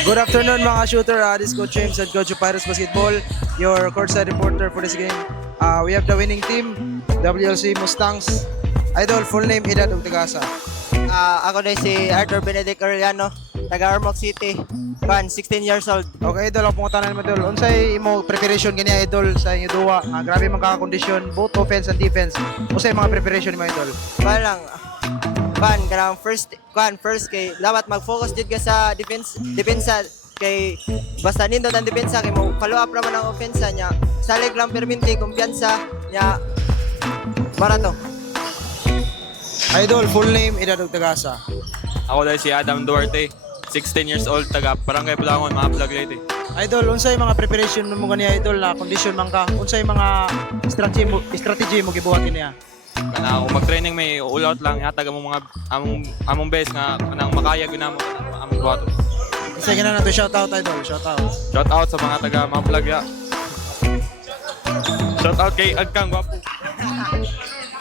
Good afternoon mga shooter. This is Coach James at Coach of Pirates Basketball, your courtside reporter for this game. We have the winning team, WLC Mustangs. Idol, full name, edad ug tagasa. Ako na si Arthur Benedict Arellano, taga Ormoc City. 16 years old. Okay, idol, ako pangutanan mo idol. Unsay imo preparation gani idol sa inyo duwa? Grabe man ka kondisyon both offense and defense. Unsay mga preparation mo idol? Lang, kanang first kay dapat mag-focus jud ka sa depensa kay basta nindot ang depensa kay mo follow up raman ang offensa nya. Salig lang perminti kumpiyansa nya para to. Idol, full name, edad ug tagasa. Ako dahil si Adam Duarte, 16 years old, taga Barangay Pulangon, mga vlog late. Idol, unsay mga preparation mo gani idol na kondisyon man ka? Unsay mga strategy mo gibuhat niya? Kana kung mag-training may all out lang, hatag among mga among best nga kanang makaya gyud namo among buhaton. Isa gina na to shout out idol, shout out. Shout out sa mga taga mga vlog ya. Shout out kay Agkang Gwapo.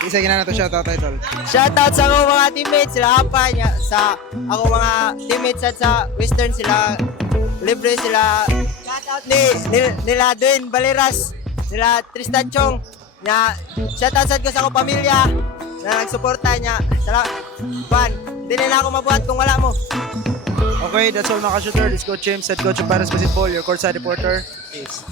Isa gina na to shout out idol. Shoutout sa akong mga teammates sila Hapa nya sa akong mga teammates at sa Western sila libre sila. Shoutout nila Dwayne Baleras, nila Tristan Chong. Nya shoutout sad ko sa akong pamilya na nagsuporta nya. Hindi nila ako mabuhat kung wala mo. Okay, that's all mga shooter. This is Coach James, head coach of Paris Basketball, your courtside reporter. Peace.